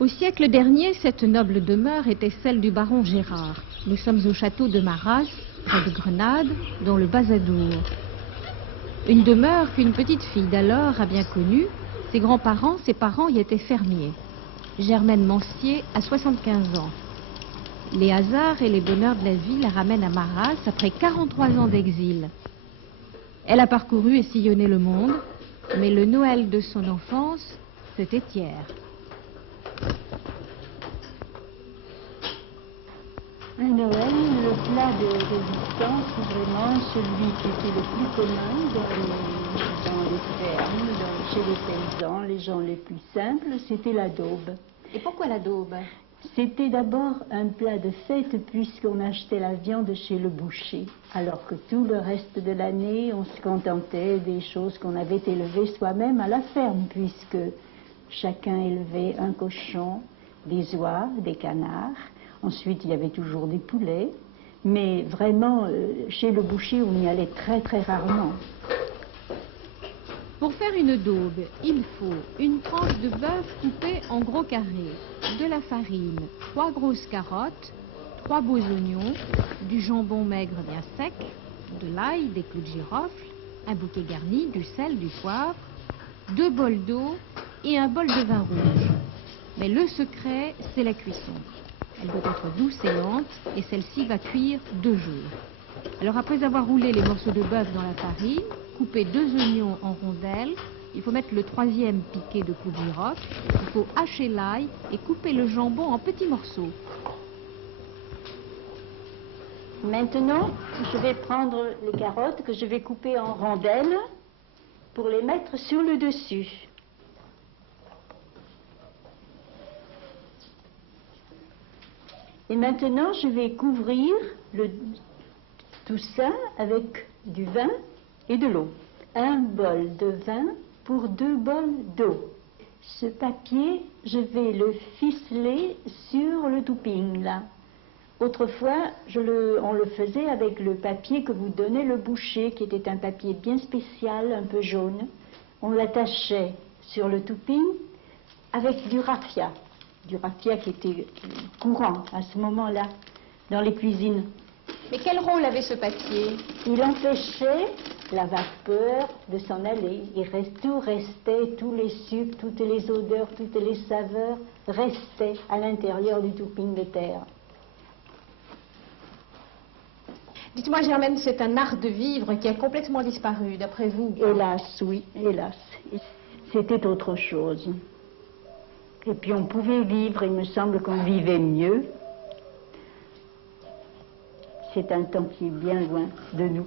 Au siècle dernier, cette noble demeure était celle du baron Gérard. Nous sommes au château de Marras, près de Grenade, dans le Bas-Adour. Une demeure qu'une petite fille d'alors a bien connue. Ses grands-parents, ses parents y étaient fermiers. Germaine Mancier a 75 ans. Les hasards et les bonheurs de la vie la ramènent à Marras après 43 ans d'exil. Elle a parcouru et sillonné le monde, mais le Noël de son enfance, c'était hier. Un Noël, le plat de résistance, vraiment celui qui était le plus commun dans les fermes, chez les paysans, les gens les plus simples, c'était la daube. Et pourquoi la daube? C'était d'abord un plat de fête puisqu'on achetait la viande chez le boucher, alors que tout le reste de l'année, on se contentait des choses qu'on avait élevées soi-même à la ferme, puisque chacun élevait un cochon, des oies, des canards. Ensuite, il y avait toujours des poulets, mais vraiment, chez le boucher, on y allait très très rarement. Pour faire une daube, il faut une tranche de bœuf coupée en gros carrés, de la farine, 3 grosses carottes, 3 beaux oignons, du jambon maigre bien sec, de l'ail, des clous de girofle, un bouquet garni, du sel, du poivre, 2 bols d'eau et un bol de vin rouge. Mais le secret, c'est la cuisson. Elle doit être douce et lente, et celle-ci va cuire 2 jours. Alors après avoir roulé les morceaux de bœuf dans la farine, couper 2 oignons en rondelles, il faut mettre le 3e piqué de clous de girofle, il faut hacher l'ail et couper le jambon en petits morceaux. Maintenant, je vais prendre les carottes que je vais couper en rondelles pour les mettre sur le dessus. Et maintenant, je vais couvrir tout ça avec du vin et de l'eau. 1 bol de vin pour 2 bols d'eau. Ce papier, je vais le ficeler sur le touping, là. Autrefois, on le faisait avec le papier que vous donnait le boucher, qui était un papier bien spécial, un peu jaune. On l'attachait sur le touping avec du raffia qui était courant à ce moment-là dans les cuisines. Mais quel rôle avait ce papier? Il empêchait la vapeur de s'en aller. Tout restait, tous les sucs, toutes les odeurs, toutes les saveurs restaient à l'intérieur du touping de terre. Dites-moi Germaine, c'est un art de vivre qui a complètement disparu, d'après vous? Hélas, oui, hélas. C'était autre chose. Et puis on pouvait vivre, il me semble qu'on vivait mieux. C'est un temps qui est bien loin de nous.